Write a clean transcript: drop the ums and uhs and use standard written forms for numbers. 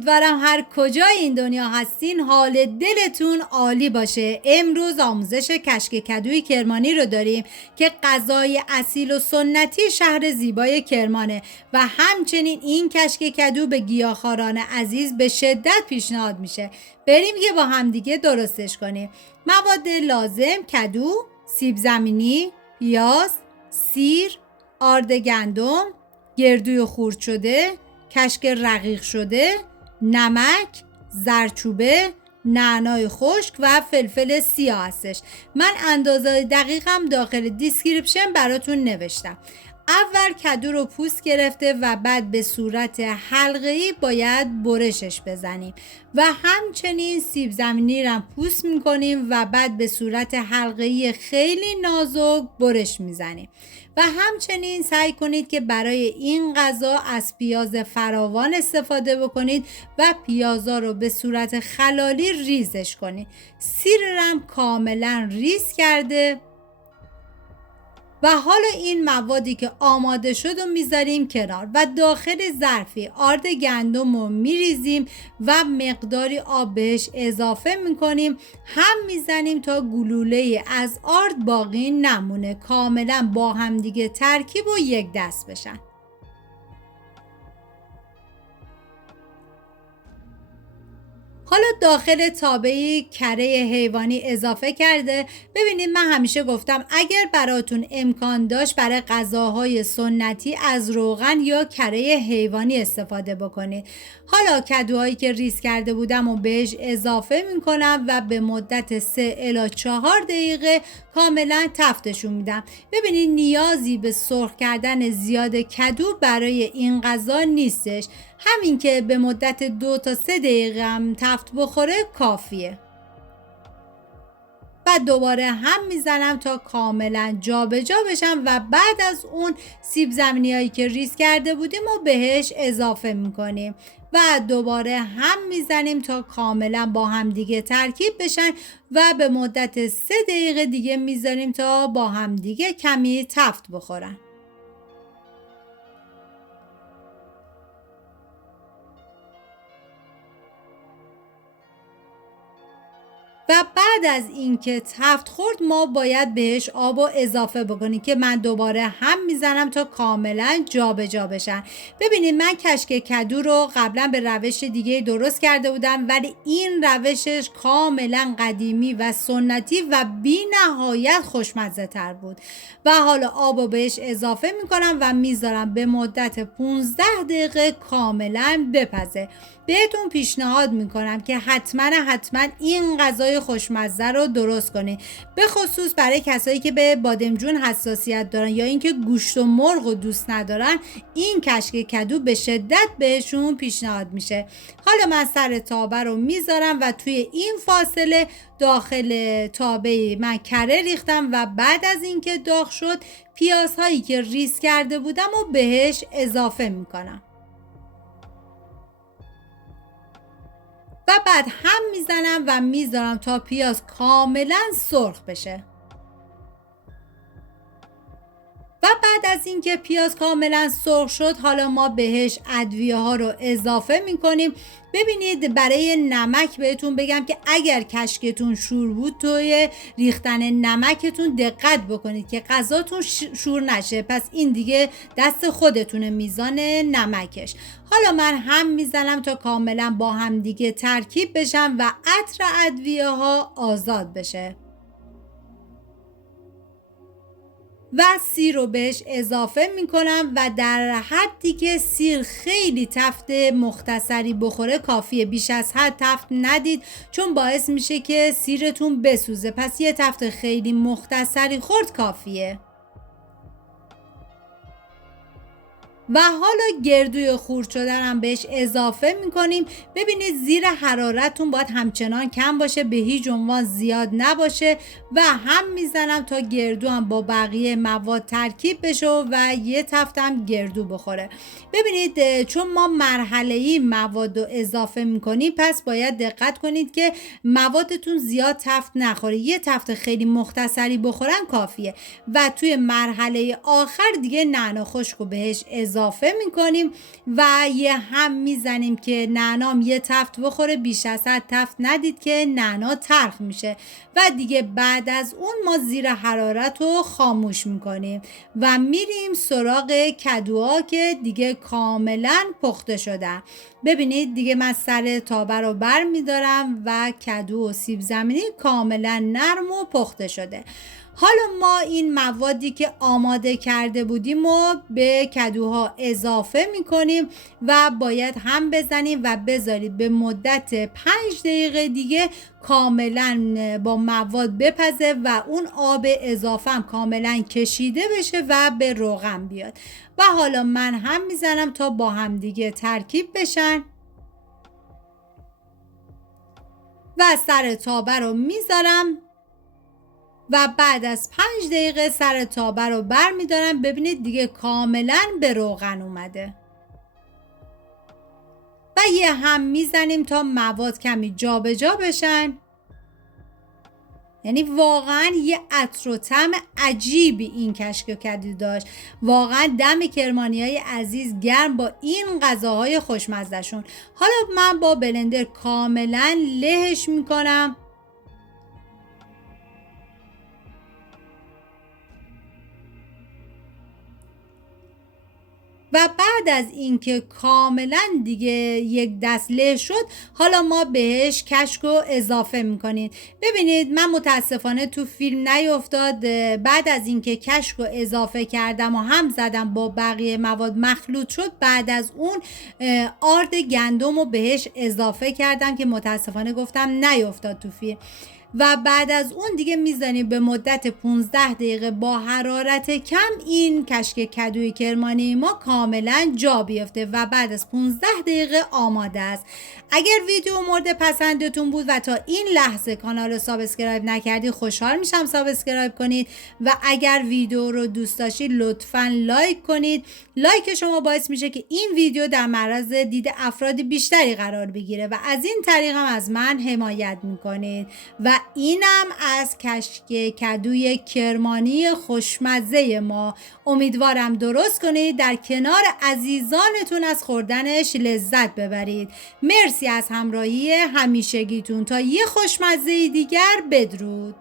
امیدوارم هر کجای این دنیا هستین حال دلتون عالی باشه. امروز آموزش کشک کدوی کرمانی رو داریم که غذای اصیل و سنتی شهر زیبای کرمانه و همچنین این کشک کدو به گیاهخواران عزیز به شدت پیشنهاد میشه. بریم که با همدیگه درستش کنیم. مواد لازم: کدو، سیب زمینی، پیاز، سیر، آرد گندم، گردوی خرد شده، کشک رقیق شده، نمک، زردچوبه، نعنای خشک و فلفل سیاه هستش. من اندازه دقیقم داخل دیسکریپشن براتون نوشتم. اول کدو رو پوست گرفته و بعد به صورت حلقه‌ای باید برشش بزنیم و همچنین سیب زمینی رو پوست میکنیم و بعد به صورت حلقه‌ای خیلی نازک برش میزنیم و همچنین سعی کنید که برای این غذا از پیاز فراوان استفاده بکنید و پیازا رو به صورت خلالی ریزش کنید. سیر رم کاملا ریز کرده و حالا این موادی که آماده شد رو میذاریم کنار و داخل ظرفی آرد گندم رو میریزیم و مقداری آب بهش اضافه میکنیم، هم میزنیم تا گلوله از آرد باقی نمونه، کاملا با هم دیگه ترکیب و یک دست بشن. حالا داخل تابه کره حیوانی اضافه کرده. ببینید من همیشه گفتم اگر براتون امکان داشت برای غذاهای سنتی از روغن یا کره حیوانی استفاده بکنید. حالا کدوهایی که ریز کرده بودم و بهش اضافه میکنم و به مدت 3 الی 4 دقیقه کاملا تفتشون میدم. ببینید نیازی به سرخ کردن زیاد کدو برای این غذا نیستش، همین که به مدت 2 تا 3 دقیقه هم تفت بخوره کافیه. بعد دوباره هم میزنم تا کاملا جابجا بشم و بعد از اون سیب زمینی هایی که ریز کرده بودیم و بهش اضافه میکنیم و دوباره هم میزنیم تا کاملا با هم دیگه ترکیب بشن و به مدت 3 دقیقه دیگه میذاریم تا با هم دیگه کمی تفت بخورن. و بعد از اینکه تفت خورد ما باید بهش آب و اضافه بکنیم که من دوباره هم میزنم تا کاملا جابجا بشن. ببینید من کشک کدو رو قبلا به روش دیگه درست کرده بودم ولی این روشش کاملا قدیمی و سنتی و بی نهایت خوشمزه تر بود و حالا آب رو بهش اضافه میکنم و میذارم به مدت 15 دقیقه کاملا بپزه. بهتون پیشنهاد میکنم که حتما این غذای خوشمزه رو درست کنید، به خصوص برای کسایی که به بادمجون حساسیت دارن یا اینکه گوشت و مرغ رو دوست ندارن. این کشک کدو به شدت بهشون پیشنهاد میشه. حالا من سر تابه رو میذارم و توی این فاصله داخل تابه من کره ریختم و بعد از اینکه داغ شد پیازهایی که ریز کرده بودم و بهش اضافه میکنم و بعد هم میزنم و میذارم تا پیاز کاملا سرخ بشه. و بعد از اینکه پیاز کاملا سرخ شد حالا ما بهش ادویه ها رو اضافه میکنیم. ببینید برای نمک بهتون بگم که اگر کشکتون شور بود توی ریختن نمکتون دقت بکنید که غذاتون شور نشه، پس این دیگه دست خودتونه میزان نمکش. حالا من هم میزنم تا کاملا با هم دیگه ترکیب بشن و عطر ادویه ها آزاد بشه و سیر رو بهش اضافه میکنم و در حدی که سیر خیلی تفت مختصری بخوره کافیه. بیش از حد تفت ندید چون باعث میشه که سیرتون بسوزه، پس یه تفت خیلی مختصری خورد کافیه. و حالا گردوی خرد شده هم بهش اضافه میکنیم. ببینید زیر حرارتون باید همچنان کم باشه، به هیچ عنوان زیاد نباشه و هم میزنم تا گردو هم با بقیه مواد ترکیب بشه و یه تفت هم گردو بخوره. ببینید چون ما مرحله‌ای مواد رو اضافه میکنیم پس باید دقت کنید که موادتون زیاد تفت نخوره، یه تفت خیلی مختصری بخورن کافیه و توی مرحله آخر دیگه نعنا خشک رو بهش اضافه اضافه میکنیم و یه هم میزنیم که نعنام یه تفت بخوره، بیش از حد تفت ندید که نعنا تلخ میشه و دیگه بعد از اون ما زیر حرارت رو خاموش میکنیم و میریم سراغ کدوها که دیگه کاملا پخته شدن. ببینید دیگه من سر تابه رو بر میدارم و کدو و سیب زمینی کاملا نرم و پخته شده. حالا ما این موادی که آماده کرده بودیم و به کدوها اضافه میکنیم و باید هم بزنیم و بذارید به مدت 5 دقیقه دیگه کاملا با مواد بپزه و اون آب اضافه هم کاملا کشیده بشه و به روغن بیاد. و حالا من هم میزنم تا با هم دیگه ترکیب بشن و سر تابه رو میذارم و بعد از 5 دقیقه سر تابه رو بر میدارم. ببینید دیگه کاملا به روغن اومده و یه هم میزنیم تا مواد کمی جابجا بشن. یعنی واقعا یه عطر و طعم عجیبی این کشک کدو داشت. واقعا دم کرمانیای عزیز گرم با این غذاهای خوشمزه‌شون. حالا من با بلندر کاملا لهش میکنم و بعد از اینکه کاملا دیگه یک دست له شد حالا ما بهش کشک رو اضافه میکنیم. ببینید من متاسفانه تو فیلم نیفتاد، بعد از اینکه کشک رو اضافه کردم و هم زدم با بقیه مواد مخلوط شد، بعد از اون آرد گندم رو بهش اضافه کردم که متاسفانه گفتم نیفتاد تو فیلم و بعد از اون دیگه میزنیم به مدت 15 دقیقه با حرارت کم این کشک کدوی کرمانی ما کاملا جا بیفته و بعد از 15 دقیقه آماده است. اگر ویدیو مورد پسندتون بود و تا این لحظه کانال رو سابسکرایب نکردید خوشحال میشم سابسکرایب کنید و اگر ویدیو رو دوست داشتید لطفاً لایک کنید. لایک شما باعث میشه که این ویدیو در معرض دید افراد بیشتری قرار بگیره و از این طریق هم از من حمایت میکنید. و اینم از کشک کدوی کرمانی خوشمزه ما. امیدوارم درست کنید، در کنار عزیزانتون از خوردنش لذت ببرید. مرسی از همراهی همیشگیتون. تا یه خوشمزه دیگر، بدرود.